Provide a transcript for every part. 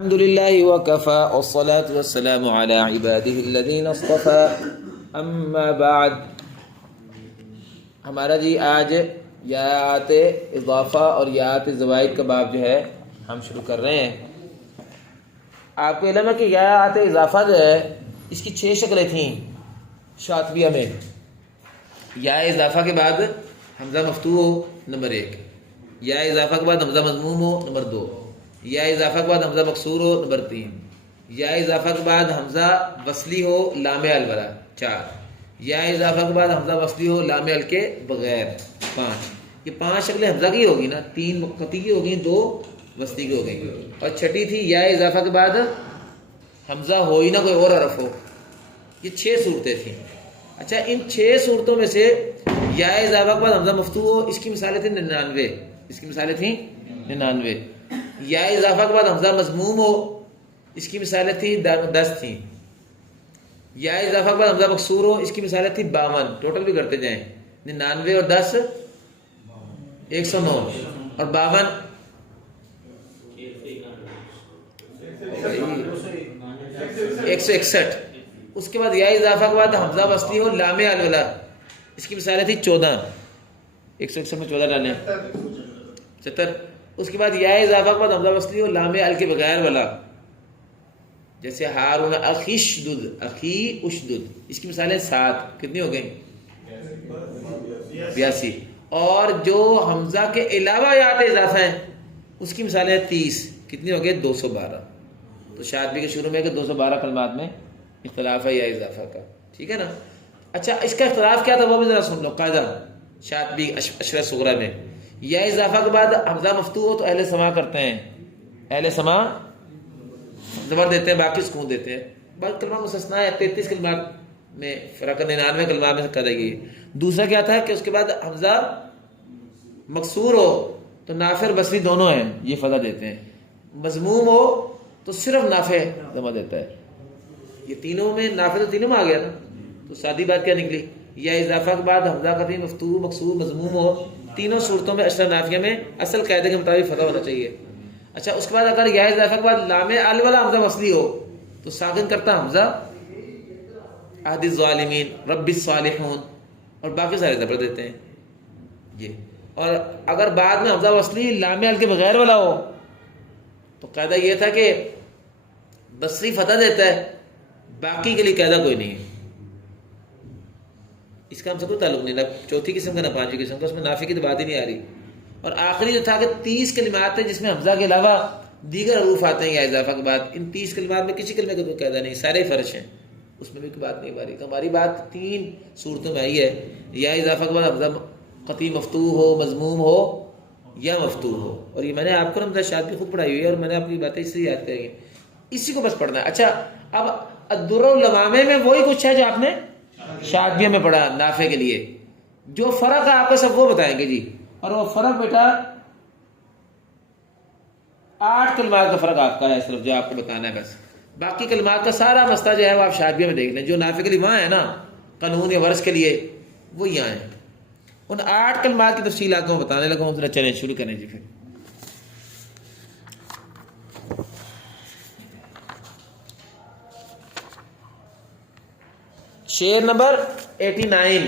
الحمد لله وكفى والصلاة والسلام على عباده الذين اصطفى اما بعد. ہمارا جی آج یات اضافہ اور یات زوائد کا باب جو ہے ہم شروع کر رہے ہیں. آپ کو علم ہے کہ یات اضافہ جو ہے اس کی 6 شکلیں تھیں شاطبیہ میں. یا اضافہ کے بعد حمزہ مفتوح ہو نمبر 1، یا اضافہ کے بعد حمزہ مضموم ہو نمبر 2، یا اضافہ کے بعد حمزہ مکسور ہو نمبر 3، یا اضافہ کے بعد حمزہ وصلی ہو لام الولا 4، یا اضافہ کے بعد حمزہ وصلی ہو لام ال کے بغیر 5. یہ 5 شکلیں حمزہ کی ہوگی نا، 3 قطعی کی ہوگی، 2 وصلی کی ہو گئی، اور چھٹی تھی یا اضافہ کے بعد حمزہ ہو ہی نہ کوئی اور حرف ہو. یہ 6 صورتیں تھیں. اچھا، ان 6 صورتوں میں سے یا اضافہ کے بعد حمزہ مفتوح ہو، اس کی مثالیں تھیں 99. اس کی مثالیں تھیں 99. یا اضافہ کے بعد حمزہ مضموم ہو، اس کی مثالیں تھیں 10 تھیں. یا اضافہ کے بعد حمزہ مکسور ہو، اس کی مثالیں تھیں 52. ٹوٹل بھی کرتے جائیں، 99 اور 10 109 اور 52 161. اس کے بعد یا اضافہ کے بعد حمزہ وصلی ہو لام الولا، اس کی مثالیں تھیں 14. 161 میں 14 ڈالیں 70. اس کے بعد یا اضافہ کے بعد حمزہ وصلی ہو لام ال کے بغیر والا، جیسے ہارون اخی اشدد، اخی اشدد، اس کی مثالیں 7. کتنی ہو گئیں؟ 82. اور جو حمزہ کے علاوہ یات اضافہ ہیں اس کی مثالیں 30. کتنی ہو گئے؟ 212. تو شاطبی کے شروع میں کہ 212 کلمات میں اختلاف ہے یا اضافہ کا. ٹھیک ہے نا؟ اچھا، اس کا اختلاف کیا تھا وہ بھی ذرا سن لو. قاعدہ شاطبی اشرح صغریٰ میں، یا اضافہ کے بعد حمزہ مفتوح ہو تو اہل سما کرتے ہیں، اہل سما زبر دیتے ہیں، باقی سکون دیتے ہیں. بعض کلمات مستثنا ہے، 33 کلمات میں فرق 99 کلمات میں سے قاعدہ یہ. دوسرا کیا تھا کہ اس کے بعد حمزہ مکسور ہو تو نافع اور بصری دونوں ہیں، یہ فتح دیتے ہیں. مضموم ہو تو صرف نافع ضمہ دیتا ہے. یہ تینوں میں نافع تو تینوں میں آ گیا نا. تو سادی بات کیا نکلی؟ یا اضافہ کے بعد حمزہ قطعی مفتوح مکسور مضموم ہو، تینوں صورتوں میں اشرح نافیہ میں اصل قاعدے کے مطابق فتح ہونا چاہیے. اچھا، اس کے بعد اگر یا اضافہ کے بعد لام ال والا حمزہ وصلی ہو تو ساکن کرتا حمزہ عہد الظالمین، رب الصالحون، اور باقی سارے زبر دیتے ہیں یہ. اور اگر بعد میں حمزہ وصلی لام ال کے بغیر والا ہو تو قاعدہ یہ تھا کہ بصری فتح دیتا ہے، باقی کے لیے قاعدہ کوئی نہیں ہے. اس کا ہم سے کوئی تعلق نہیں، نہ چوتھی قسم کا نہ 5ویں قسم کا، اس میں نافع کی تو بات ہی نہیں آ رہی. اور آخری جو تھا کہ 30 کلمات ہیں جس میں حمزہ کے علاوہ دیگر حروف آتے ہیں یا اضافہ کے بعد. ان 30 کلمات میں کسی کلمے کا کوئی قاعدہ نہیں، سارے فرش ہیں، اس میں بھی کوئی بات نہیں آ رہی. تو ہماری بات 3 صورتوں میں آئی ہے، یا اضافہ کے بعد حمزہ قطعی مفتوح ہو، مضموم ہو یا مفتوح ہو. اور یہ میں نے آپ کو نا شاطبی خود پڑھائی ہوئی ہے، اور میں نے آپ کی باتیں اس سے یاد کری ہیں، اسی کو بس پڑھنا ہے. اچھا، اب الدر اللوامع میں وہی کچھ ہے جو آپ نے شاطبیہ میں پڑھا نافع کے لیے. جو فرق ہے آپ کو سب وہ بتائیں گے جی. اور وہ فرق بیٹا 8 کلمات کا فرق آپ کا ہے صرف، جو آپ کو بتانا ہے بس. باقی کلمات کا سارا مسئلہ جو ہے وہ آپ شاطبیہ میں دیکھ لیں. جو نافع کے لیے وہاں ہے نا قانون یا ورث کے لیے، وہ یہاں ہے. ان 8 کلمات کی تفصیل آپ کو بتانے لگا ہوں. ذرا چلیں شروع کریں جی. پھر شعر نمبر 89.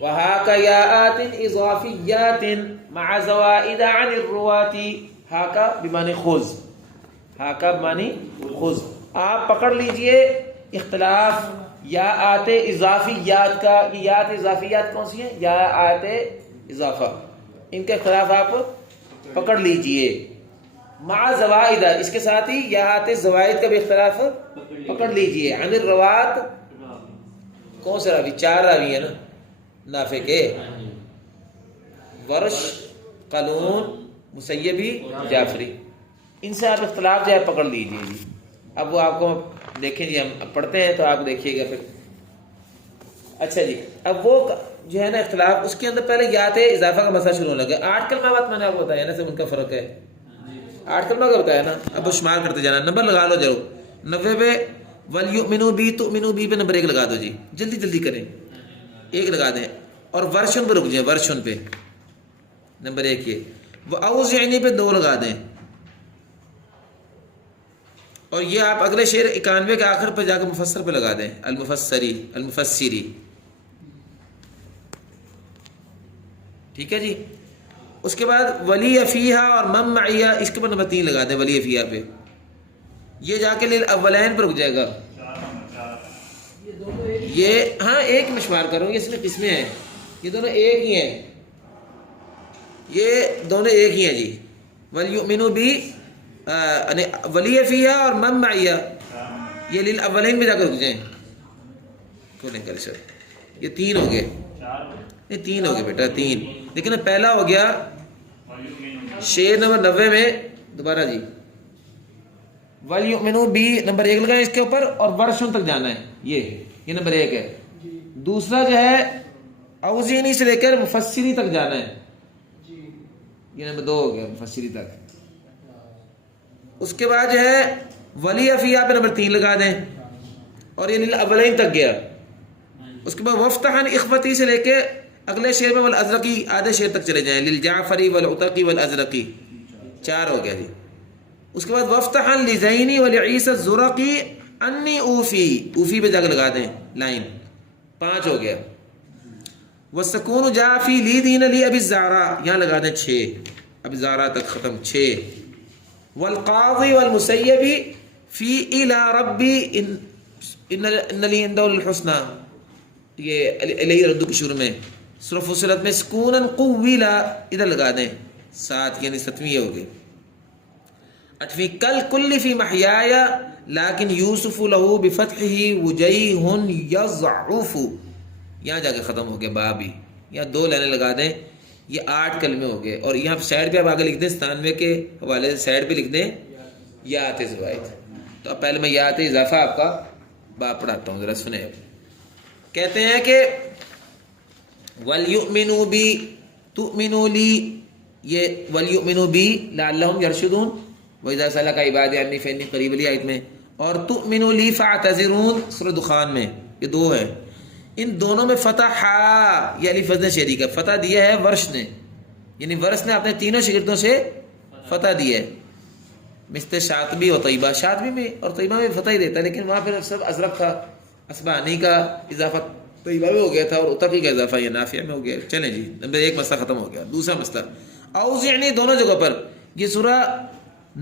وَهَاكَ يَاءَاتٍ إِضَافِيَّاتٍ مَعَ زَوَائِدَ عَنِ الرُّوَاةِ. ہاکا بمعنی خذ، ہاکا بمعنی خذ. آپ پکڑ لیجئے اختلاف یا آت اضافیات کا. یہ یات اضافیات کون سی ہیں؟ یا آت اضافہ، ان کا اختلاف آپ پکڑ لیجئے. مع زوائد، اس کے ساتھ ہی یا آت زوائد کا بھی اختلاف پکڑ لیجئے. عن الروات، کون سے راوی؟ 4 راوی ہیں نا نافع کے، ورش، قالون، مسیبی، جعفری. ان سے آپ اختلاف جو ہے پکڑ لیجئے جی. اب وہ آپ کو دیکھیں جی، ہم پڑھتے ہیں تو آپ دیکھیے گا پھر. اچھا جی، اب وہ جو ہے نا اختلاف، اس کے اندر پہلے یات اضافہ کا مسئلہ شروع ہونے لگا. 8 کلمات میں نے آپ کو بتایا نا، سب ان کا فرق ہے. 8 کلمہ کا بتایا نا. اب وہ شمار کرتے جانا. نمبر لگا لو ضرور. 90 پہ وَلْيُؤْمِنُوا بِي تُؤْمِنُوا بِي پہ نمبر 1 لگا دو جی. جلدی جلدی کریں، 1 لگا دیں. اور ورشن پہ رک جائیں، ورشن پہ نمبر 1 یہ. وَأَوْزِعْنِي پہ 2 لگا دیں. اور یہ آپ اگلے شعر 91 کے آخر پہ جا کے مفسر پہ لگا دیں، المفسری. ٹھیک ہے جی. اس کے بعد ولی فیہا اور مم معیہ، اس کے بعد نمبر 3 لگا دیں ولی فیہا پہ. یہ جا کے للاولین پر رک جائے گا. یہ ہاں ایک مشوار کروں گی، اس میں قسمیں ہیں، یہ دونوں ایک ہی ہیں، یہ دونوں ایک ہی ہیں جی. ولیؤمنوا بی ولی فیہا اور مم معیہ، یہ للاولین میں جا کر رک جائیں. کھولیں کر سر، یہ 3 ہو گئے. نہیں 3 ہو گئے بیٹا، 3. لیکن پہلا ہو گیا شعر نمبر 90 میں دوبارہ جی. وَلْيُؤْمِنُوا بِی نمبر 1 لگائیں اس کے اوپر، اور ورشن تک جانا ہے. یہ نمبر 1 ہے. دوسرا جو ہے اوزینی سے لے کر مفسری تک جانا ہے، یہ نمبر 2 ہو گیا مفسری تک. اس کے بعد جو ہے ولی فیہا پہ نمبر 3 لگا دیں، اور یہ للاولین تک گیا. اس کے بعد وفتحن اخوتی سے لے کے اگلے شعر میں والازرقی آدھے شعر تک چلے جائیں، للجعفری والعتقی والازرقی، 4 ہو گیا جی. اس کے بعد وفتحن لزینی ولعیسی الزرقی انی اوفی پہ جا کے لگا دیں لائن، 5 ہو گیا. والسکون جا فی لی دین لی ابی الزہراء، یہاں لگا دیں 6، ابی الزہراء تک ختم 6. والقاضی والمسیبی فی الی ربی ان لی عندہ الحسنی، یہ علیہ ردو کے شروع میں. سورہ فصلت میں سکوناً قویلا ادھر لگا دیں 7، یعنی 7ویں ہو گئی. 8ویں کل کل فی محیایا لیکن یوسف لہو بفتحہ وجیہ یضعف، یہاں جا کے ختم ہو گیا بابی. یہاں 2 لائنیں لگا دیں، یہ 8 کلمے ہو گئے. اور یہاں سائڈ پہ آپ آگے لکھ دیں 97 کے حوالے سے سائڈ پہ لکھ دیں یات زوائد. تو اب پہلے میں یات اضافہ آپ کا باب پڑھاتا ہوں، ذرا سنیں. کہتے ہیں کہ وَلْيُؤْمِنُوا بِی تُؤْمِنُوا لِی، یہ وَلْيُؤْمِنُوا بِی لَعَلَّهُمْ يَرْشُدُونَ، وَإِذَا سَأَلَكَ عِبَادِی عَنِّی فَإِنِّی قَرِیبٌ والی آیت میں، اور تُؤْمِنُوا لِی فَاعْتَذِرُونَ سورہ دخان میں. یہ 2 ہے. ان دونوں میں فتح یہ علی فضل شہری کا فتح دیا ہے ورش نے، یعنی ورش نے اپنے تینوں شاگردوں سے فتح دیا ہے. مثل شاطبی و طیبہ، شاطبی میں اور طیبہ میں فتح ہی دیتا ہے، لیکن وہاں پھر سب ازرق تھا، اسبانی کا اضافہ طیبہ میں ہو گیا تھا، اور اتقی کا اضافہ یہ نافع میں ہو گیا. چلیں جی، نمبر 1 مسئلہ ختم ہو گیا. دوسرا مسئلہ اوزعنی، دونوں جگہ پر. یہ سورہ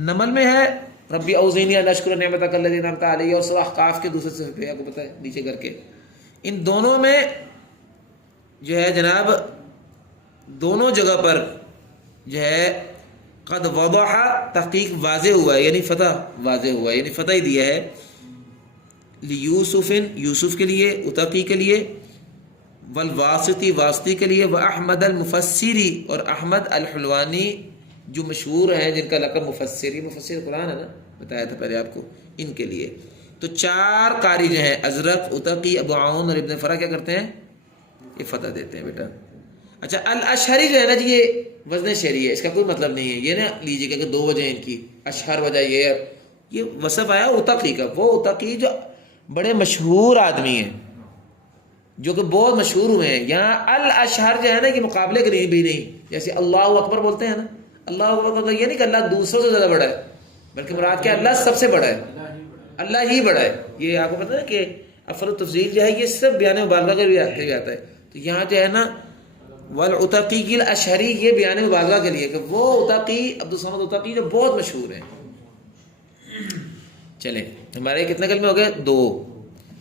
نمل میں ہے ربی اوزعنی ان اشکر نعمتک التی انعمت علی، اور سورہ احقاف کے دوسرے صفحے پہ آپ کو پتہ ہے نیچے کر کے. ان دونوں میں جو ہے جناب دونوں جگہ پر جو ہے قد وضح تحقیق واضح ہوا ہے، یعنی فتح واضح ہوا ہے، یعنی فتح ہی دیا ہے. لیوسف، یوسف کے لیے، اتقی کے لیے، والواسطی، واسطی کے لیے، واحمد المفسری، اور احمد الحلوانی جو مشہور ہیں جن کا لقب مفسری، مفسر قرآن ہے نا، بتایا تھا پہلے آپ کو، ان کے لیے. تو 4 قاری جو ہیں ازرق، اتقی، ابو عون اور ابن فرا کیا کرتے ہیں؟ یہ فتح دیتے ہیں بیٹا. اچھا الاشہری جو ہے نا جی، یہ وزن شہری ہے، اس کا کوئی مطلب نہیں ہے. یہ نا لیجیے گا کہ 2 وجہ ان کی، اشہر وجہ یہ وصف آیا اتقی کا. وہ اتقی جو بڑے مشہور آدمی ہیں، جو کہ بہت مشہور ہوئے ہیں. یہاں الاشہر جو ہے نا کہ مقابلے کے لیے بھی نہیں، جیسے اللہ اکبر بولتے ہیں نا، اللہ اکبر یہ نہیں کہ اللہ دوسروں سے زیادہ بڑا ہے، بلکہ مراد کیا، اللہ سب سے بڑا ہے، اللہ ہی بڑا ہے. یہ آپ کو پتہ ہے کہ افضل التفضیل جو ہے یہ سب بیان مبالغہ کے بھی آتا ہے. تو یہاں جو ہے نا والعتقی الاشہری، یہ بیان مبالغہ کے لیے کہ وہ اتقی عبدالصمد اتقی جو بہت مشہور ہیں. چلیں ہمارے کتنے کلمے ہو گئے؟ 2.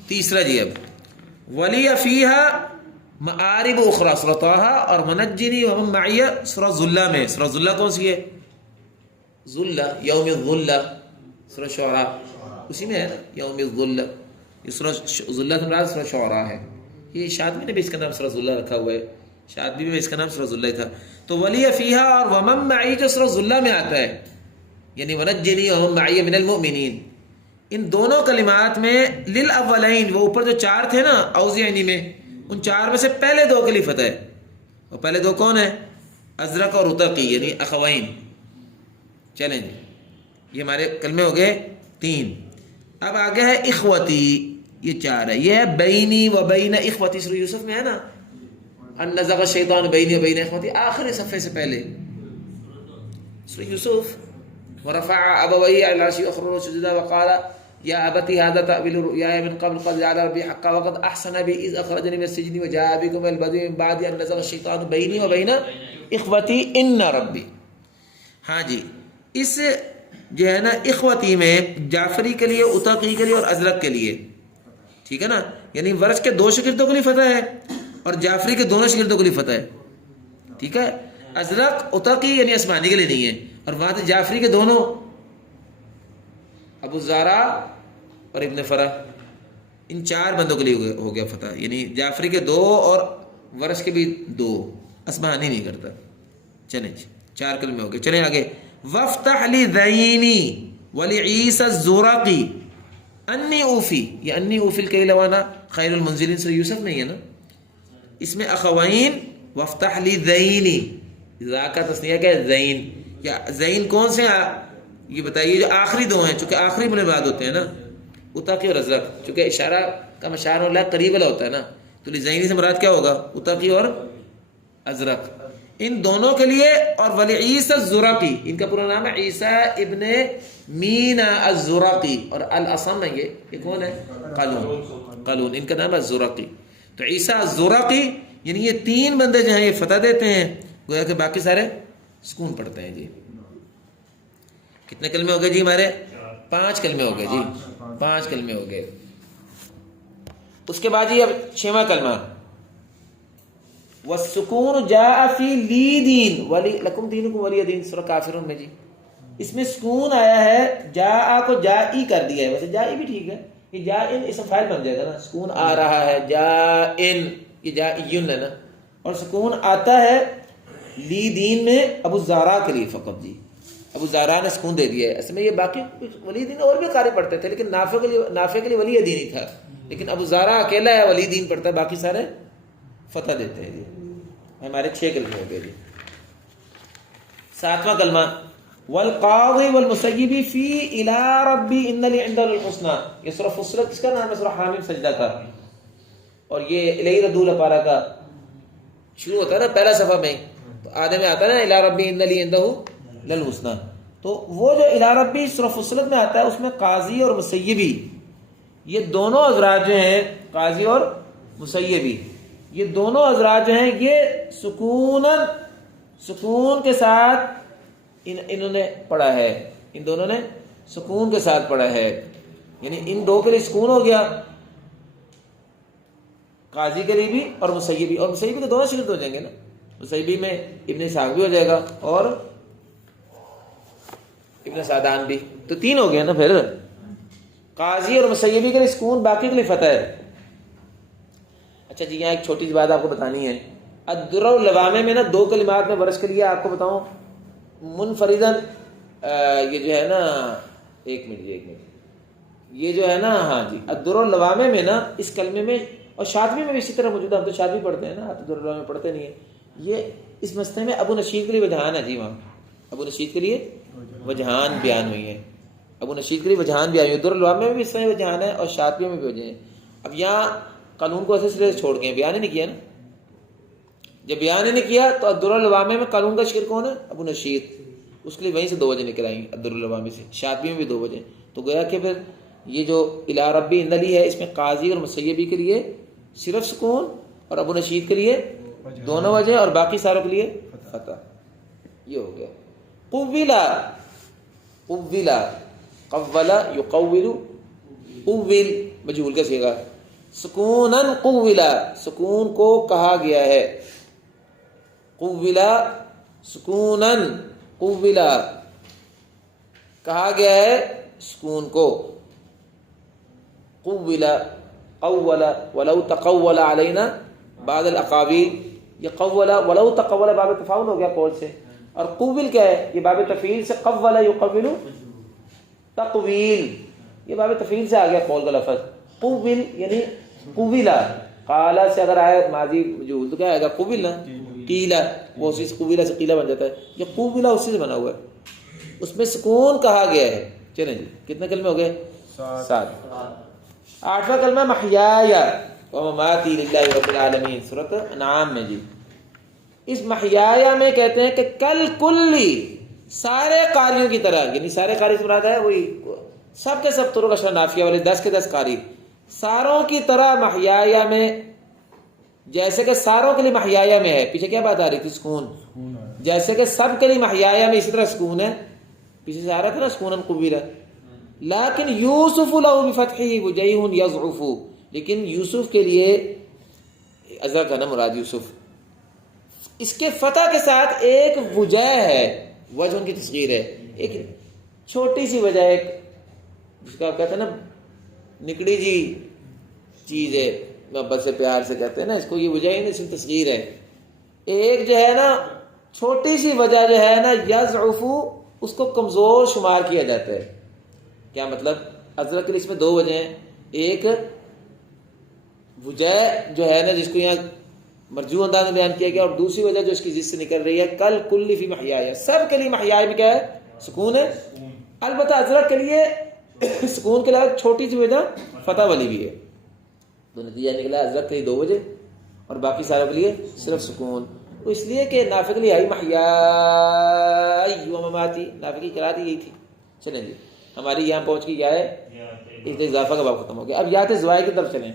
تیسرا جی اب ولی فیہا معارب اخری سورہ طٰہٰ، اور منجنی ومن معی سورہ ذلہ میں. سورہ ذلہ کون سی ہے؟ ذلہ یوم الذلہ، سورہ شعراء اسی میں ہے نا، یوم الذلہ. یہ سورہ ذلہ سے مراد سورہ شعراء ہے. یہ شاطبی نے بھی اس کا نام سورہ ذلہ رکھا ہوا ہے، شاطبی میں اس کا نام سورہ ذلہ تھا. تو ولی فیہا اور ومن معی جو سورہ ذلہ میں آتا ہے، یعنی ونجنی ومن معی من المؤمنین، ان دونوں کلمات میں للاولین، وہ اوپر جو 4 تھے نا اوزعنی میں، ان 4 میں سے پہلے 2 کے لیے فتح ہے. اور پہلے 2 کون ہیں؟ ازرق اور اتقی، یعنی اخوین. چلیں جی، یہ ہمارے کلمے ہو گئے 3. اب آگے ہے اخوتی، یہ 4 ہے. یہ ہے بینی و بین اخوتی، سورہ یوسف میں ہے نا، ان نزغ الشیطان بینی و بین اخوتی، آخری صفحے سے پہلے سورہ یوسف. ورفع ابويه على العرش واخروا سجدا وقال يا ابتي هذا تأويل رؤياي من قبل قد جعل ربي حقا وقد احسن بي اذ اخرجني من السجن وجاء بكم من البدو من بعد ان نزغ الشيطان بيني وبين اخوتي ان ربي. ہاں جی اس جو ہے نا اخوتی میں جعفری کے لیے، اتقی کے لیے اور ازرق کے لیے، ٹھیک ہے نا، یعنی ورش کے 2 شاگردوں کے لیے فتح ہے اور جعفری کے دونوں شاگردوں کے لیے فتح ہے، ٹھیک ہے. ازرق اتقی یعنی عثمانی کے لیے نہیں ہے، اور وہاں سے جعفری کے دونوں ابو زارا اور ابن فرح، ان 4 بندوں کے لیے ہو گیا فتح، یعنی جعفری کے 2 اور ورش کے بھی 2، عثمانی نہیں کرتا. چلیں جی 4 کلمے ہو گئے. چلیں آگے. وفتح لی ذینی ولعیسی الزرقی انی اوفی، یہ انی اوفی الکیل وانا خیر المنزلین سورہ یوسف نہیں ہے نا، اس میں اخوین وفتح لی ذینی، ذا کا تسنیہ کیا ہے؟ زین. یا زین کون سے ہیں یہ بتائیے؟ جو آخری 2 ہیں، چونکہ آخری ملباد ہوتے ہیں نا، اتقی اور ازرق، چونکہ اشارہ کا مشار اللہ قریب والا ہوتا ہے نا، تو زینی سے مراد کیا ہوگا؟ اتقی اور ازرق، ان دونوں کے لیے. اور ولعیسی الزرقی، ان کا پورا نام ہے عیسیٰ ابن مینا الزرقی، اور الاصم ہے یہ کون ہے؟ قالون، ان کا نام ہے الزرقی. تو عیسیٰ الزرقی یعنی یہ 3 بندے جو ہیں یہ فتح دیتے ہیں، گویا کہ باقی سارے سکون پڑھتے ہیں. جی کتنے کلمے ہو گئے جی ہمارے؟ 5 کلمے ہو گئے جی، 5 کلمے ہو گئے. اس کے بعد جی اب 6واں کلمہ والسکون جاء فی لی دین ولی لکم دینکم ولی دین، سورہ کافرون میں جی اس میں سکون آیا ہے، جاء کو جائی کر دیا ہے، ویسے جائی بھی ٹھیک ہے، یہ جائن اسم فاعل بن جائے گا نا، سکون آ رہا ہے جائن، یہ جائین ہے نا، اور سکون آتا ہے لی دین میں ابو زارا کے لیے فقط. جی ابو زارا نے سکون دے دیا ہے. اصل میں یہ باقی ولی دین اور بھی قاری پڑھتے تھے، لیکن نافع کے لیے ولی دین ہی تھا، لیکن ابو زارا اکیلا ہے ولی دین پڑھتا ہے، باقی سارے فتح دیتے ہیں. جی ہمارے 6 کلمے ہو گئے. جی 7واں کلمہ والقاضی والمسیبی فی الی ربی ان لی عندہ الحسنی، یہ سورہ فصلت اس کا نام ہے، سورہ حامیم سجدہ کا، اور یہ الیہ ردول پارا کا شروع ہوتا ہے نا پہلا صفحہ میں، تو آدھے میں آتا ہے نا الی ربی ان لی عندہ للحسنی. تو وہ جو الی ربی سورہ فصلت میں آتا ہے اس میں قاضی اور مسیبی، یہ دونوں حضرات جو ہیں، قاضی اور مسیبی، یہ دونوں حضرات جو ہیں یہ سکون کے ساتھ انہوں نے پڑھا ہے، ان دونوں نے سکون کے ساتھ پڑھا ہے، یعنی ان 2 کے لیے سکون ہو گیا، قاضی کے لیے بھی اور مسیبی کے دونوں شرط ہو جائیں گے نا، مسیبی میں ابن اسحاق بھی ہو جائے گا اور ابن سعدان بھی، تو 3 ہو گئے نا پھر. قاضی اور مسیبی کے لیے سکون، باقی کے لیے فتح ہے. اچھا جی یہاں ایک چھوٹی سی بات آپ کو بتانی ہے. الدر اللوامہ میں نا 2 کلمات میں ورش کے لیے آپ کو بتاؤں منفردن، یہ جو ہے نا ایک منٹ یہ جو ہے نا، ہاں جی الدر اللوامہ میں نا اس کلمے میں، اور شاطبی میں بھی اسی طرح موجود ہے، ہم تو شاطبی پڑھتے ہیں نا، آپ تو الدر اللوامہ پڑھتے نہیں ہیں. یہ اس مسئلے میں ابو نشید کے لیے وجہان ہے. جی وہاں ابو نشید کے لیے وجہان بیان ہوئی ہے، ابو نشید کے لیے وجہان بھی آئی ہے. الدر اللوامہ میں بھی اس طرح وجہان ہے اور شاطبی میں بھی وجہ ہے. اب یہاں قانون کو ایسے سرے چھوڑ گئے، بیان ہی نہیں کیا نا، جب بیان ہی نہیں کیا تو الدر اللوامہ میں قانون کا شکر کون ہے؟ ابو نشید، اس کے لیے وہیں سے 2 وجہ نکل آئیں گی الدر اللوامہ سے. شاطبی میں بھی 2 وجہ، تو گویا کہ پھر یہ جو الی ربی ان لی ہے اس میں قاضی اور مسیبی کے لیے صرف سکون اور ابو نشید کے لیے دونوں وجہ اور باقی ساروں کے لیے فتح. یہ ہو گیا. قولا قولا یقول قول مجہول کا صیغہ، سکونن قولا سکون کو کہا گیا ہے، قولا سکونن قولا کہا گیا ہے سکون کو، قولا قولا ولو تقول علینا بعض الاقاویل، یہ قولا ولو تقول باب تفاعل ہو گیا قول سے، اور قول کیا ہے؟ یہ باب تفعیل سے، قولا یقول تقویل، یہ باب تفعیل سے آ گیا قول کا لفظ. قول یعنی قولا، قالا سے اگر آئے ماضی مجہول تو کیا آئے گا؟ قول نا، قیلا، وہ اسی سے قولا سے قیلا بن جاتا ہے، یہ قولا اسی سے بنا ہوا ہے، اس میں سکون کہا گیا ہے. چلیں جی کتنے کلمے ہو گئے؟ 7. 8واں کلمہ محیایا ومماتی للہ رب العالمین، سورۃ انعام میں. جی اس محیایا میں کہتے ہیں کہ کل کلی سارے قاریوں کی طرح، یعنی سارے قاری سے مراد ہے وہی سب کے سب طرق اشرا نافیہ والے 10 کے 10 قاری، ساروں کی طرح محیایا میں، جیسے کہ ساروں کے لیے محیایا میں ہے، پیچھے کیا بات آ رہی تھی؟ سکون. جیسے کہ سب کے لیے محیایا میں اسی طرح سکون ہے، پیچھے سے آ رہا تھا نا سکون قبیلہ. لیکن یوسف لہ بفتحہ وجیہ یضعف، لیکن یوسف کے لیے ازرق ہے نا مراد یوسف، اس کے فتح کے ساتھ ایک وجہ ہے، وجہ ان کی تصغیر ہے، ایک چھوٹی سی وجہ، ایک جس کا آپ کہتے ہیں نا نکڑی جی چیز ہے، محبت سے پیار سے کہتے ہیں نا اس کو، یہ وجہ ہی نہیں، اس کی تصغیر ہے. ایک جو ہے نا چھوٹی سی وجہ جو ہے نا یضعف، اس کو کمزور شمار کیا جاتا ہے. کیا مطلب؟ ازرق کے لیے اس میں 2 وجہ ہیں، ایک وجہ جو ہے نا جس کو یہاں مرجوع انداز میں بیان کیا گیا، اور دوسری وجہ جو اس کی ضد سے نکل رہی ہے، کل کل فی محیایا، سب کے لیے محیایا میں کیا ہے؟ سکون ہے. البتہ ازرق کے لیے سکون کے علاوہ چھوٹی سی وجہ فتح والی بھی ہے، تو نتیجہ نکلا ازرق کے لیے 2 وجہ اور باقی ساروں کے لیے صرف سکون. تو اس لیے کہ نافع کے لیے آئی محیائی و مماتی، نافع کی قرات یہی تھی. چلیں جی ہماری یہاں پہنچ کی کیا ہے؟ اس اضافہ کا باب ختم ہو گیا. اب یات زوائد کی طرف چلیں.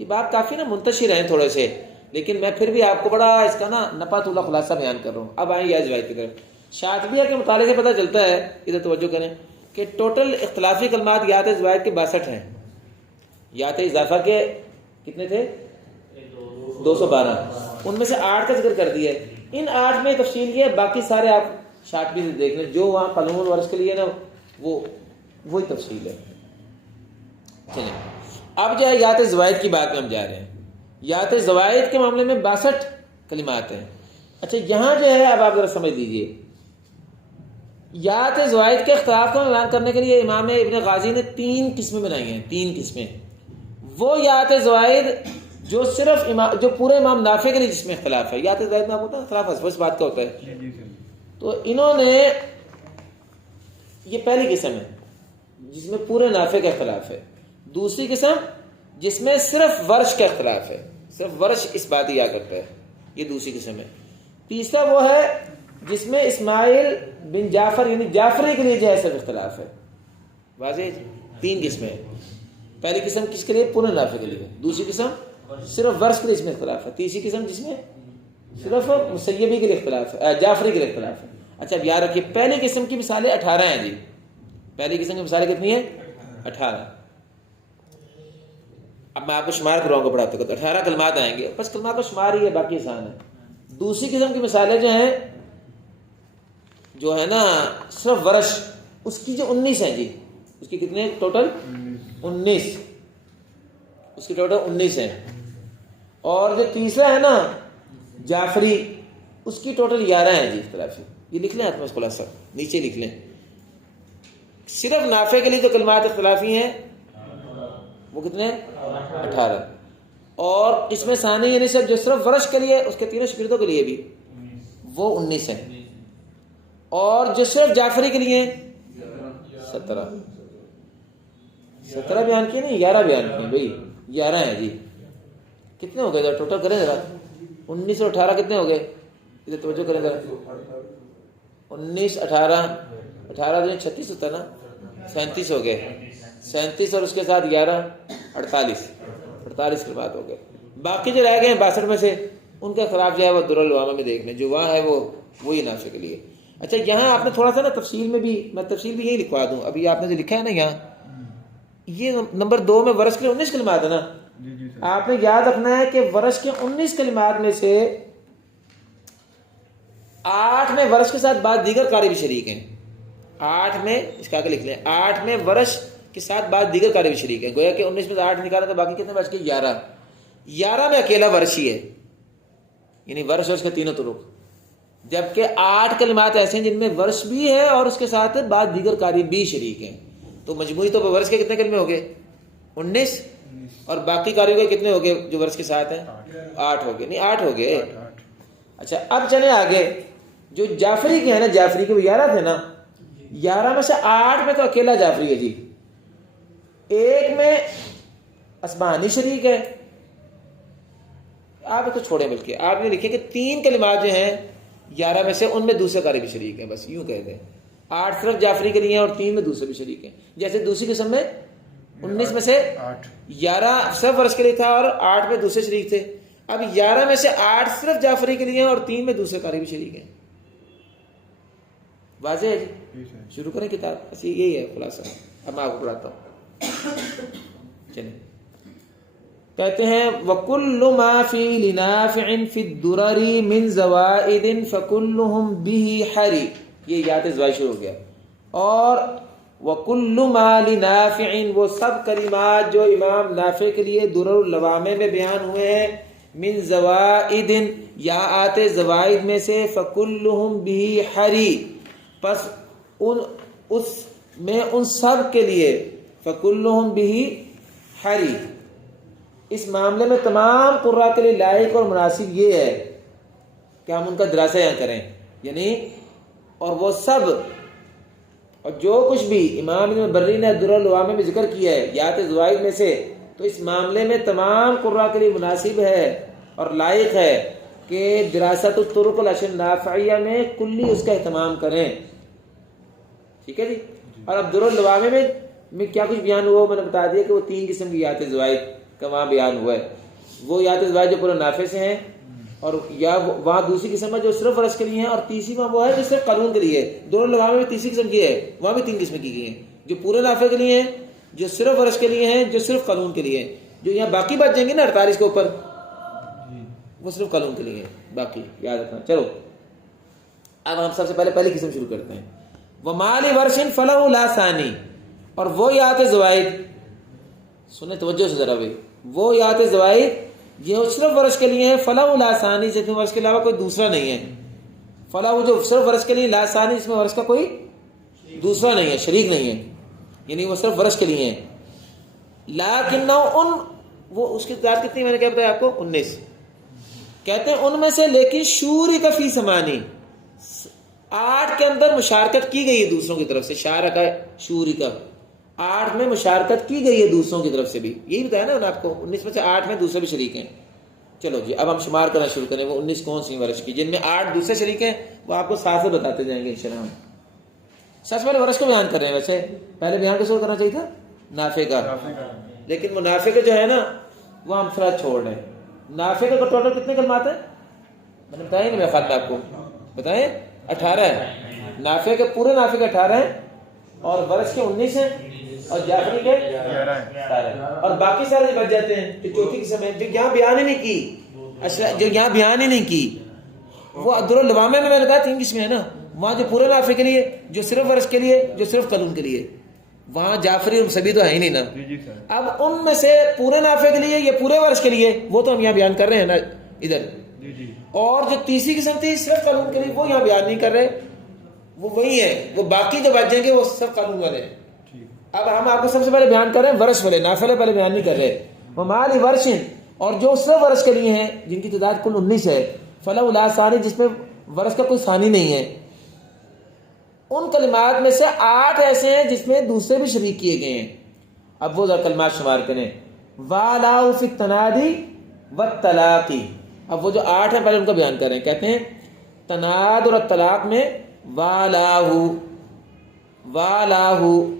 یہ باب کافی نا منتشر ہیں تھوڑے سے، لیکن میں پھر بھی آپ کو بڑا اس کا نا نپا تولا خلاصہ بیان کر رہا ہوں. اب آئیں یات زوائد کی طرف. شاطبیہ کے مطالعے سے پتہ چلتا ہے، ادھر توجہ کریں، کہ ٹوٹل اختلافی کلمات یات زوائد کے 62 ہیں. یات اضافہ کے کتنے تھے؟ 212. ان میں سے 8 کا ذکر کر دیا ہے. ان 8 میں تفصیل یہ ہے، باقی سارے آپ شاطبی سے دیکھ لیں، جو وہاں قلم الورث کے لیے نا وہی تفصیل ہے. چلیں اب جو ہے یات زوائد کی بات میں ہم جا رہے ہیں. یات زوائد کے معاملے میں 62 کلمات ہیں. اچھا یہاں جو ہے اب آپ ذرا سمجھ لیجئے، یات زوائد کے اختلاف کو بیان کرنے کے لیے امام ابن غازی نے 3 قسمیں بنائی ہیں. 3 قسمیں وہ یات زوائد جو صرف جو پورے امام نافع کے لیے جس میں اختلاف ہے. یات زوائد میں آپ ہوتا ہے اختلاف اس بات کا ہوتا ہے. تو انہوں نے یہ پہلی قسم ہے جس میں پورے نافع کا اختلاف ہے. دوسری قسم جس میں صرف ورش کا اختلاف ہے، صرف ورش اس بات ہی کرتا ہے، یہ دوسری قسم ہے. تیسرا وہ ہے جس میں اسماعیل بن جعفر یعنی جعفری کے لیے جو ہے صرف اختلاف ہے. واضح؟ 3 قسمیں. پہلی قسم کس کے لیے؟ پورے نافع کے لیے. دوسری قسم صرف ورش کے لیے اس میں اختلاف ہے. تیسری قسم جس میں صرف مسیبی کے لیے اختلاف ہے، جعفری کے لیے اختلاف ہے. اچھا اب یاد رکھیے پہلی قسم کی مثالیں 18 ہیں جی. پہلی قسم کی مثالیں کتنی ہیں؟ 18. اب میں آپ کو شمار کراؤں گا پڑھاتے وقت. 18 کلمات آئیں گے، بس کلمات کو شمار ہی ہے، باقی آسان ہے. دوسری قسم کی مثالیں جو ہے نا صرف ورش، اس کی جو 19 ہیں جی. اس کی کتنے ٹوٹل؟ 19. اس کی ٹوٹل 19 ہیں. اور جو تیسرا ہے نا جعفری، اس کی ٹوٹل 11 ہیں جی اختلافی. یہ لکھ لیں آپ میں خلاصہ نیچے لکھ لیں. صرف نافع کے لیے جو کلمات اختلافی ہیں وہ کتنے؟ 18. اور اس میں ثانی یعنی سب جو صرف ورش کے لیے، اس کے تینوں شاگردوں کے لیے بھی وہ 19 ہیں. اور جو صرف جعفری کے لیے 17 بیان کیے نہیں، 11 بیان کیے بھائی. 11 ہیں جی. کتنے ہو گئے ذرا ٹوٹل کریں ذرا. 19 اور 18 کتنے ہو گئے؟ ادھر توجہ کریں ذرا. 19 18 جو 36 ہوتا نا، 37 ہو گئے. 37 اور اس کے ساتھ 11 48 کی بات ہو گئے. باقی جو رہ گئے ہیں 62 میں سے ان کا خلاف جو ہے وہ در العوامہ میں دیکھ لیں، جو وہاں ہے وہ وہی نافع کے لیے. اچھا یہاں آپ نے تھوڑا سا نا تفصیل میں بھی، میں تفصیل بھی یہی لکھوا دوں. ابھی آپ نے جو لکھا ہے نا یہاں، یہ نمبر 2 میں ورش کے 19 کلمات ہے نا. آپ نے یاد رکھنا ہے کہ ورش کے 19 کلمات میں سے 8 میں ورش کے ساتھ بعض دیگر قاری بھی شریک ہیں. 8 میں اس کا آگے لکھ لیں، 8 میں ورش کے ساتھ بعض دیگر قاری بھی شریک ہیں. گویا کہ 19 میں سے 8 نکالا تو باقی کتنے بچ کے 11 میں اکیلا ورش ہی ہے، یعنی ورش اور اس کے تینوں طرق. جبکہ 8 کلمات ایسے ہیں جن میں ورش بھی ہے اور اس کے ساتھ بعض دیگر قاری بھی شریک ہیں. تو مجموعی طور پر ورش کے کتنے کلمے ہو گئے؟ 19. اور باقی قاریوں کے کتنے ہو گئے جو ورش کے ساتھ ہیں؟ 8 ہو گئے. نہیں 8 ہو گئے. اچھا اب چلیں آگے. جو جعفری کے ہیں نا، جعفری کے وہ 11 تھے نا، 11 میں سے 8 میں تو اکیلا جعفری ہے جی. 1 میں اصبہانی شریک ہے. آپ اس کو چھوڑیں، بلکہ آپ یہ لکھیں کہ 3 کلمات جو ہیں 11 میں سے ان میں دوسرے قاری بھی شریک ہیں. بس یوں کہہ دیں. 8 صرف جعفری کے لیے ہیں اور 3 میں دوسرے بھی شریک ہیں. جیسے دوسری قسم میں 19 میں سے 11 صرف ورث کے لیے تھا اور 8 میں دوسرے شریک تھے. اب 11 میں سے 8 صرف جعفری کے لیے ہیں اور 3 میں دوسرے قاری بھی شریک ہیں. واضح ہے جی؟ شروع کریں کتاب. بس یہی ہے خلاصہ. اب میں آپ کو پڑھاتا ہوں. چلیں. کہتے ہیں وَكُلُّ مَا فِي لِنَافِعٍ فِي الدُّرَرِ مِنْ زَوَائِدٍ فَكُلُّهُمْ بِهِ حَرِي. یہ یاد زوائد شروع ہو گیا. اور وَكُلُّ مَا لِنَافِعٍ وہ سب کلمات جو امام نافع کے لیے درر اللوامع میں بیان ہوئے ہیں من زوائد یا آتے زوائد میں سے فَكُلُّهُمْ بِهِ حَرِي پس اس میں ان سب کے لیے فَكُلُّهُمْ بِهِ حَرِي اس معاملے میں تمام قراء کے لیے لائق اور مناسب یہ ہے کہ ہم ان کا دراسہ یہاں کریں. یعنی اور وہ سب اور جو کچھ بھی امام ابن برری نے درر اللوامع میں ذکر کیا ہے یات زوائد میں سے تو اس معاملے میں تمام قراء کے لیے مناسب ہے اور لائق ہے کہ دراست الطرق العشر النافعیہ میں کلی اس کا اہتمام کریں. ٹھیک ہے جی. اور اب درر اللوامع میں کیا کچھ بیان ہوا میں نے بتا دیا کہ وہ 3 قسم کی یات زوائد کا وہاں بیان ہوا ہے. وہ یات زوائد جو پورے نافع سے ہیں اور یا وہاں دوسری قسم ہے جو صرف ورث کے لیے ہیں اور تیسری میں وہ ہے جو صرف قانون کے لیے ہے. دونوں اللوامع میں تیسری قسم کی ہے وہاں بھی 3 قسمیں کی گئی ہیں جو پورے نافع کے لیے ہیں جو صرف ورث کے لیے ہیں جو صرف قانون کے لیے ہیں. جو یہاں باقی بچ جائیں گے نا 48 کے اوپر وہ صرف قانون کے لیے ہیں باقی یاد رکھنا. چلو اب ہم سب سے پہلی قسم شروع کرتے ہیں. وَمَالِ وَرْشٍ فَلَهُ لَا ثَانِي اور وہ یات زوائد سنیں توجہ سے ذرا بھائی وہ یات زوائد یہ صرف ورث کے لیے ہیں فَلَهُ لَا ثَانِي جس میں ورث کے علاوہ کوئی دوسرا نہیں ہے. فَلَهُ جو صرف ورث کے لیے لا ثانی اس میں ورث کا کوئی دوسرا نہیں ہے شریک نہیں ہے یعنی وہ صرف ورث کے لیے ہیں. لیکن وہ اس کی تعداد کتنی میں نے کیا بتایا آپ کو 19 کہتے ہیں ان میں سے لیکن شورک فی ثمانی 8 کے اندر مشارکت کی گئی ہے دوسروں کی طرف سے. شارک شورک 8 میں مشارکت کی گئی ہے دوسروں کی طرف سے بھی. یہی بتایا نا انہوں نے آپ کو 19 میں سے 8 میں دوسرے بھی شریک ہیں. چلو جی اب ہم شمار کرنا شروع کریں. وہ 19 کون سی ورث کی جن میں 8 دوسرے شریک ہیں وہ آپ کو ساتھ سے بتاتے جائیں گے انشاءاللہ. سب سے پہلے ورث کو بیان کر رہے ہیں. ویسے پہلے بیان کس کو کرنا چاہیے تھا نافع کا لیکن منافع کے جو ہے نا وہ ہم فرض چھوڑ رہے ہیں. نافع کا ٹوٹل کتنے کلمات ہیں میں نے بتایا نہیں میرے خیال میں آپ کو بتائیں 18 ہے. نافع کے پورے نافع کے 18 ہیں اور ورث کے 19 ہیں اور جعفری کے 11 اور باقی سارے بچ جاتے ہیں. تو چوتھی قسم ہے جو یہاں بیان ہی نہیں کی جو یہاں بیان ہی نہیں کی وہ درر اللوامع میں نے کہا 3 قسمیں ہیں نا. وہاں جو پورے نافع کے لیے جو صرف ورث کے لیے جو صرف قانون کے لیے وہاں جعفری سبھی تو ہے ہی نہیں نا. اب ان میں سے پورے نافع کے لیے یا پورے ورث کے لیے وہ تو ہم یہاں بیان کر رہے ہیں نا ادھر. اور جو تیسری قسم تھی صرف قانون کے لیے وہ یہاں بیان نہیں کر رہے وہ وہی ہے. وہ باقی جو بچ جائیں گے وہ صرف قانون والے ہیں. اب ہم آپ کو سب سے پہلے بیان کر رہے ہیں ورث والے نافع والے پہلے بیان نہیں کر رہے. وَمَالِ وَرْشٍ اور جو صرف ورث کے لیے ہیں جن کی تعداد کل 19 ہے فَلَهُ لَا ثَانِي جس میں ورث کا کوئی ثانی نہیں ہے. ان کلمات میں سے 8 ایسے ہیں جس میں دوسرے بھی شریک کیے گئے ہیں. اب وہ کلمات شمار کریں. وَالَاءُ فِي التَّنَادِ وَالطَّلَاقِ اب وہ جو 8 ہیں پہلے ان کا بیان کریں. کہتے ہیں تناد اور طلاق میں والہ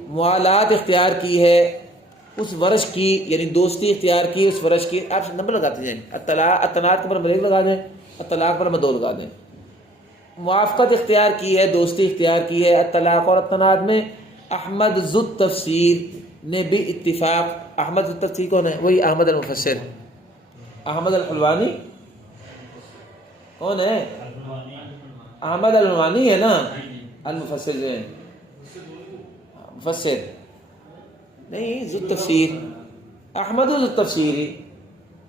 موالات اختیار کی ہے اس ورث کی یعنی دوستی اختیار کی اس ورث کی. آپ نمبر لگاتے جائیں. التناد کے پر 1 لگا دیں الطلاق پر 2 لگا دیں. موافقت اختیار کی ہے دوستی اختیار کی ہے الطلاق اور التناد میں. احمد ذو التفسیر نے بھی اتفاق. احمد ذو التفسیر کون ہے؟ وہی احمد المفسر. احمد الحلوانی کون ہے؟ احمد الحلوانی ہے نا المفسر جو ہے مفسر نہیں ذو التفسیر احمد ذو التفسیر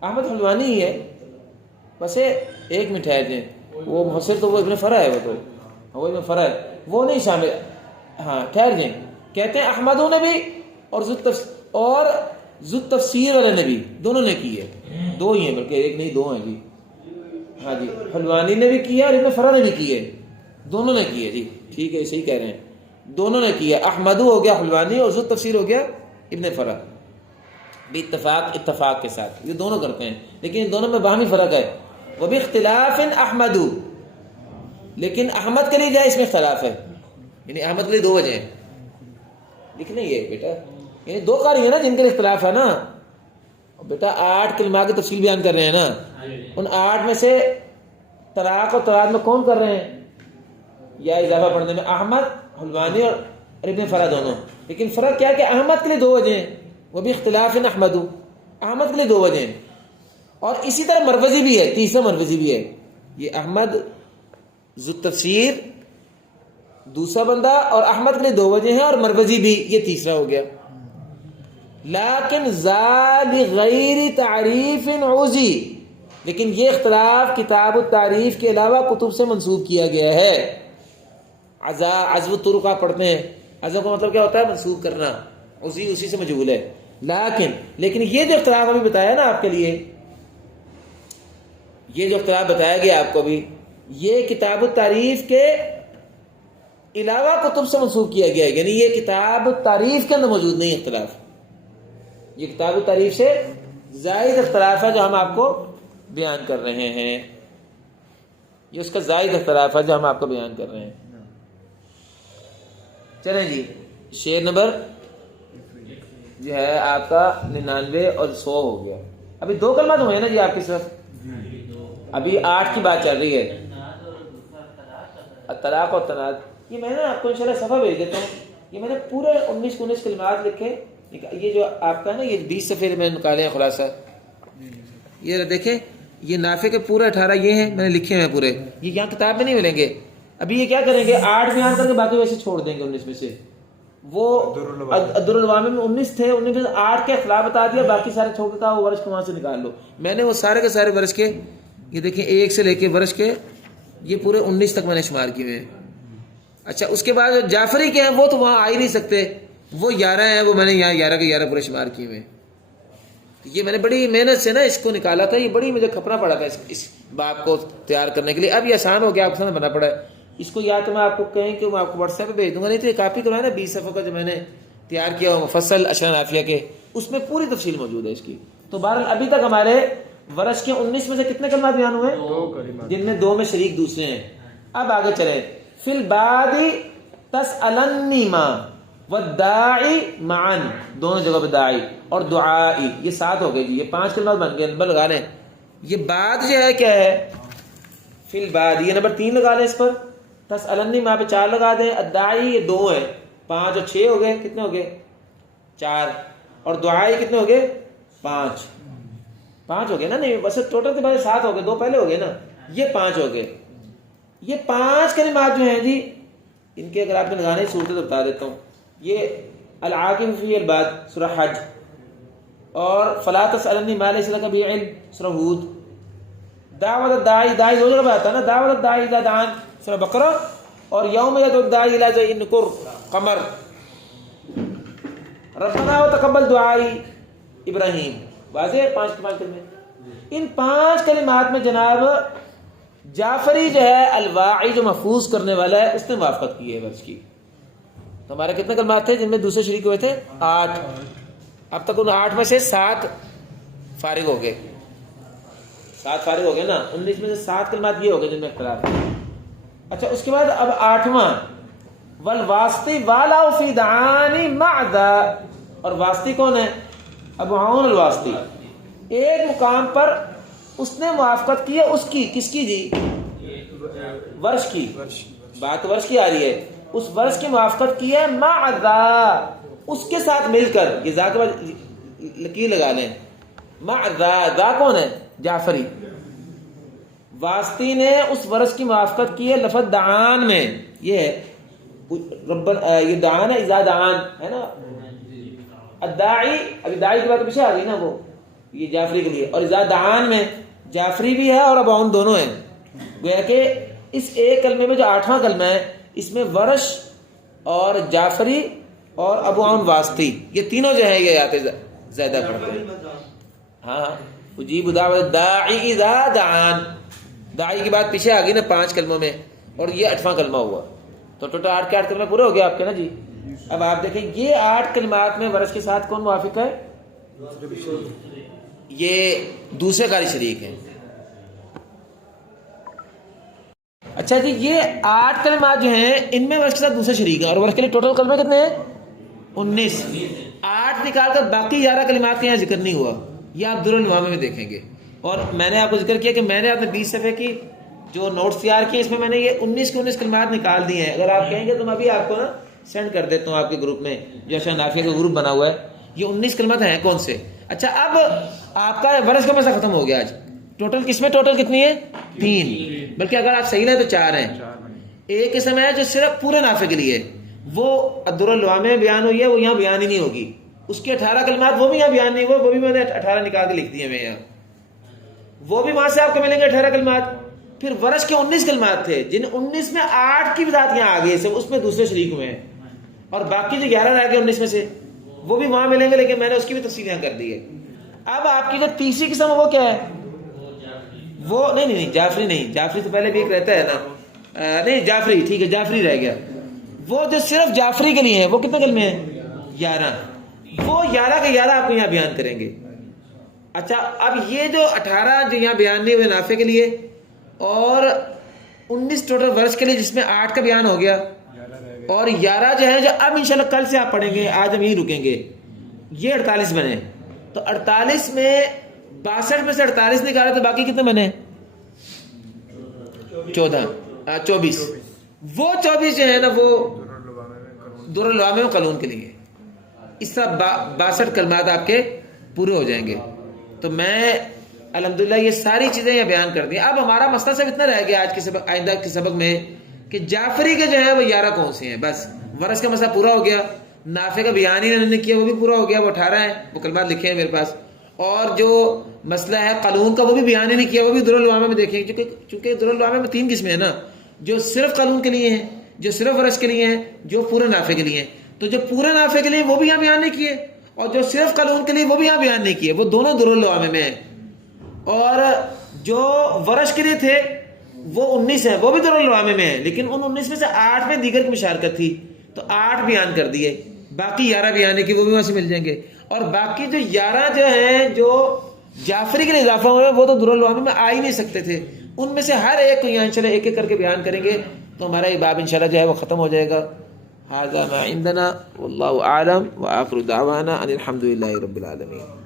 احمد حلوانی ہی ہے. بس ایک منٹ ٹھہر جائیں. وہ مفسر تو وہ ابن فرع ہے وہ ابن فرع ہے وہ نہیں شامل. ہاں ٹھہر جائیں. کہتے ہیں احمدوں نے بھی اور ذو التفسیر والے نے بھی دونوں نے کی ہے. 2 ہی ہیں بلکہ ایک نہیں 2 ہیں جی. ہاں جی حلوانی نے بھی کیا اور ابن فرع نے بھی کی ہے. دونوں نے کی ہے جی. ٹھیک ہے صحیح کہہ رہے ہیں دونوں نے کی ہے. احمدو ہو گیا حلوانی اور ذو التفسیر ہو گیا ابن فرع بھی اتفاق کے ساتھ. یہ دونوں کرتے ہیں لیکن ان دونوں میں باہمی فرق ہے. وہ بھی اختلاف احمدو لیکن احمد کے لیے جو ہے اس میں اختلاف ہے. یعنی احمد کے لیے دو وجہ ہیں، لکھ لیں یہ بیٹا، یعنی دو قاری ہیں نا جن کے اختلاف ہے نا بیٹا، 8 کلمات کی تفصیل بیان کر رہے ہیں نا، ان 8 میں سے طلاق اور طلاق میں کون کر رہے ہیں یا اضافہ پڑھنے میں؟ احمد، حلوانی اور ابن فرا دونوں، لیکن فرق کیا ہے کہ احمد کے لیے دو وجہ ہیں، وہ بھی اختلاف احمد، احمد کے لیے دو وجہ ہیں، اور اسی طرح مروزی بھی ہے، تیسرا مروزی بھی ہے، یہ احمد ذو تفسیر دوسرا بندہ، اور احمد کے لیے دو وجہ ہیں، اور مروزی بھی یہ تیسرا ہو گیا. لیکن ذال غیر تعریف عوزی، لیکن یہ اختلاف کتاب التعریف کے علاوہ کتب سے منسوب کیا گیا ہے. عزو الطرق آپ پڑھتے ہیں، عزو کا مطلب کیا ہوتا ہے؟ منسوب کرنا، اسی سے مجہول ہے. لیکن یہ جو اختلاف ابھی بتایا نا آپ کے لیے، یہ جو اختلاف بتایا گیا آپ کو ابھی، یہ کتاب التعریف کے علاوہ کتب سے منسوب کیا گیا ہے، یعنی یہ کتاب التعریف کے اندر موجود نہیں اختلاف، یہ کتاب التعریف سے زائد اختلاف ہے جو ہم آپ کو بیان کر رہے ہیں، یہ اس کا زائد اختلاف ہے جو ہم آپ کو بیان کر رہے ہیں. چلیں جی، شعر نمبر جو ہے آپ کا 99 اور 100 ہو گیا. ابھی 2 کلمات ہوئے نا جی آپ کی صرف، ابھی 8 کی بات چل رہی ہے، طلاق اور تناد. یہ میں نے آپ کو انشاءاللہ صفحہ بھیج دیتا ہوں، یہ میں نے پورے 19 کلمات لکھے، یہ جو آپ کا نا یہ 20 صفحے میں نکالے ہیں خلاصہ، یہ دیکھیں، یہ نافع کے پورے 18 یہ ہیں، میں نے لکھے ہیں پورے، یہ یہاں کتاب میں نہیں ملیں گے. ابھی یہ کیا کریں گے، 8 بیان کر کے باقی ویسے چھوڑ دیں گے 19 میں سے. وہ عدر الوامل میں 19 تھے، 19 میں سے 8 کے خلاف بتا دیا، باقی سارے چھوڑ کے کہا وہ ورش کو وہاں سے نکال لو. میں نے وہ سارے کے سارے ورش کے، یہ دیکھیں 1 سے لے کے ورش کے یہ پورے 19 تک میں نے شمار کیے ہوئے ہیں. اچھا اس کے بعد جعفری کے ہیں وہ تو وہاں آ ہی نہیں سکتے، وہ 11 ہیں، وہ میں نے یہاں 11 کے 11 پورے شمار کیے ہوئے ہیں. یہ میں نے بڑی محنت سے نا اس کو نکالا تھا، یہ بڑی مجھے کھپنا پڑا تھا اس باب کو تیار کرنے کے لیے. اب یہ آسان ہو گیا، آپ کو بنا پڑا ہے. اس کو یا تو میں آپ کو کہیں کہ میں آپ کو واٹس ایپ پہ بھیج دوں گا، نہیں تو یہ کاپی کروایا نا 20 صفحہ کا جو میں نے تیار کیا ہوا مفصل اشرح نافیہ کے، اس میں پوری تفصیل موجود ہے اس کی. تو بہرحال ابھی تک ہمارے ورش کے 19 میں سے کتنے کلمات بیان ہوئے؟ 2 جن میں 2 میں شریک دوسرے ہیں. اب آگے چلیں. فی البعد تسألنی ما والداعی معا، دونوں جگہ پہ داعی اور دعائی، یہ 7 ہو گئے جی، یہ 5 کلمات بن گئے. نمبر لگا لیں، یہ بعد جو ہے کیا ہے؟ فی البعد، یہ نمبر 3 لگا لیں اس پر. تسألنی ما پہ 4 لگا دیں. الداعی یہ 2 ہے، 5 اور 6 ہو گئے، کتنے ہو گئے؟ 4. اور دعائی کتنے ہو گئے؟ 5 ہو گئے نا. نہیں بس ٹوٹل کے بعد 7 ہو گئے، 2 پہلے ہو گئے نا، یہ 5 ہو گئے. یہ 5 کلمات جو ہیں جی، ان کے اگر آپ نے لگانے صورتیں تو بتا دیتا ہوں. یہ العاقب فی البعد سورہ حج، اور فلا تسألنی ما لیس لک بہ علم سورہ ہود. دعوت الداعی، داعی 2 جگہ پہ آتا ہے نا، دعوت الداعی اذا دعان سورہ بقرہ، اور یوم یدعو الداعی الی شیء نکر قمر. ربنا وتقبل دعائی ابراہیم. واضح 5 کلمے. ان 5 کلمات میں جناب جعفری جو ہے الواعی جو محفوظ کرنے والا ہے، اس نے موافقت کی ہے ورش کی. تو ہمارے کتنے کلمات تھے جن میں دوسرے شریک ہوئے تھے؟ 8. اب تک ان 8 میں سے 7 فارغ ہو گئے، 7 فارغ ہو گئے نا. 19 میں سے 7 کلمات یہ ہو گئے جن میں اختلاف ہے. اچھا اس کے بعد اب 8واں، والواسطی والا فی دعانی مع ذا. اور واسطی کون ہے؟ ابو عون الواسطی. ایک مقام پر اس نے موافقت کی ہے، اس کی، کس کی جی؟ ورش کی. بات ورش کی آ رہی ہے. اس ورش کی موافقت کی ہے مع ذا، اس کے ساتھ مل کر. یہ ذا کے بعد لکیر لگا لیں. مع ذا، ذا کون ہے؟ جعفری. واسطی نے اس ورش کی موافقت کی ہے لفظ دعان میں. یہ ہے یہ دعان ہے، اذا دعان ہے نا. الداعی، ابھی داعی کی بات پیچھے آ گئی نا، وہ یہ جعفری کے لیے. اور اذا دعان میں جعفری بھی ہے اور ابو عون دونوں ہیں. گویا کہ اس ایک کلمے میں جو 8واں کلمہ ہے، اس میں ورش اور جعفری اور ابو عون واسطی، یہ تینوں جو ہیں یہ آتے زیادہ پڑھتے ہیں. ہاں اجیب دعوت الداعی اذا دعان. داعی کی بات پیچھے آ گئی نا 5 کلموں میں، اور یہ 8واں کلمہ ہوا. تو ٹوٹل 8 کے 8 کلمے پورے ہو گئے آپ کے نا جی. اب آپ دیکھیں یہ 8 کلمات میں ورش کے ساتھ کون موافق ہے؟ یہ دوسرے قاری شریک ہیں. اچھا جی، یہ 8 کلمات جو ہیں ان میں ورش کے ساتھ دوسرے شریک ہیں، اور ورش کے لیے ٹوٹل کلمے کتنے ہیں؟ 19. 8 نکال کر باقی 11 کلمات کا یہاں ذکر نہیں ہوا، یہ آپ درالعوامہ میں دیکھیں گے. اور میں نے آپ کو ذکر کیا کہ میں نے آپ نے 20 صفحے کی جو نوٹس تیار کیے، اس میں میں نے یہ 19 کے 19 کلمات نکال دیے ہیں. اگر آپ کہیں گے تو میں ابھی آپ کو نا سینڈ کر دیتا ہوں آپ کے گروپ میں، جیسا نافیہ کا گروپ بنا ہوا ہے. یہ 19 کلمات ہیں کون سے؟ اچھا، اب آپ کا ورش کا مسئلہ ختم ہو گیا. آج ٹوٹل کس میں ٹوٹل کتنی ہے؟ 3. بلکہ اگر آپ صحیح لیں تو 4 ہیں. ایک قسم ہے جو صرف پورے نافع کے لیے، وہ الدرالعوامہ میں بیان ہوئی ہے، وہ یہاں بیان ہی نہیں ہوگی. اس کے 18 کلمات وہ بھی یہاں بیان نہیں ہوئے، وہ بھی میں نے 18 نکال کے لکھ دیے میں یہاں، وہ بھی وہاں سے آپ کو ملیں گے 18 کلمات. پھر ورش کے 19 کلمات تھے، جن 19 میں 8 کی وضاحت یہاں آ گئی ہے، اس میں دوسرے شریک ہوئے ہیں، اور باقی جو 11 رہ گئے 19 میں سے وہ بھی وہاں ملیں گے، لیکن میں نے اس کی بھی تفصیل یہاں کر دی ہے. اب آپ کی جو تیسری قسم ہے وہ کیا ہے؟ وہ نہیں جعفری نہیں، جعفری سے پہلے بھی ایک رہتا ہے نا، نہیں جعفری، ٹھیک ہے جعفری رہ گیا. وہ جو صرف جعفری کے لیے ہیں وہ کتنے کلمے ہیں؟ 11. وہ 11 کے 11 آپ کو یہاں بیان کریں گے. اچھا، اب یہ جو 18 جو یہاں بیان نہیں ہوئے نافع کے لیے، اور 19 ٹوٹل ورش کے لیے جس میں 8 کا بیان ہو گیا، اور 11 جو ہے جو اب انشاءاللہ کل سے آپ پڑھیں گے، آج ہم یہیں رکیں گے، یہ 48 بنے. تو 48 میں 62 میں سے 48 نکالے تو باقی کتنے بنے؟ 24. وہ 24 جو ہے نا وہ درالعوامہ و قانون کے لیے. اس طرح 62 کلمات آپ کے پورے ہو جائیں گے. تو میں الحمدللہ یہ ساری چیزیں یہ بیان کر دی. اب ہمارا مسئلہ صرف اتنا رہ گیا آج کے سبق، آئندہ کے سبق میں، کہ جعفری کے جو ہے وہ 11 کون سے ہیں. بس ورش کا مسئلہ پورا ہو گیا، نافع کا بیان ہی انہوں نے کیا وہ بھی پورا ہو گیا، وہ 18 ہیں، وہ کلمات لکھے ہیں میرے پاس. اور جو مسئلہ ہے قانون کا وہ بھی بیان ہی نہیں کیا، وہ بھی درالعوامہ میں دیکھیں گے، چونکہ درالعوامہ میں 3 قسمیں ہیں نا، جو صرف قانون کے لیے ہیں، جو صرف ورش کے لیے ہیں، جو پورے نافع کے لیے ہیں. تو جو پورے نافع کے لیے وہ بھی یہاں بیان نہیں کیے، اور جو صرف قانون کے لیے وہ بھی یہاں بیان نہیں کیے، وہ دونوں درالعوامہ میں ہیں. اور جو ورش کے لیے تھے وہ 19 ہیں، وہ بھی درالعوامہ میں ہیں، لیکن ان 19 میں سے 8 میں دیگر کی مشارکت تھی تو 8 بیان کر دیے، باقی 11 بیان کی وہ بھی وہاں سے مل جائیں گے. اور باقی جو 11 جو ہیں جو جعفری کے لیے اضافہ ہوئے وہ تو درالعوامہ میں آ ہی نہیں سکتے تھے. ان میں سے ہر ایک کو یہاں انشاءاللہ ایک ایک کر کے بیان کریں گے تو ہمارا یہ باب انشاءاللہ جو ہے وہ ختم ہو جائے گا. ھذا ما عندنا واللہ اعلم وآخر دعوانا ان الحمد للہ رب العالمین.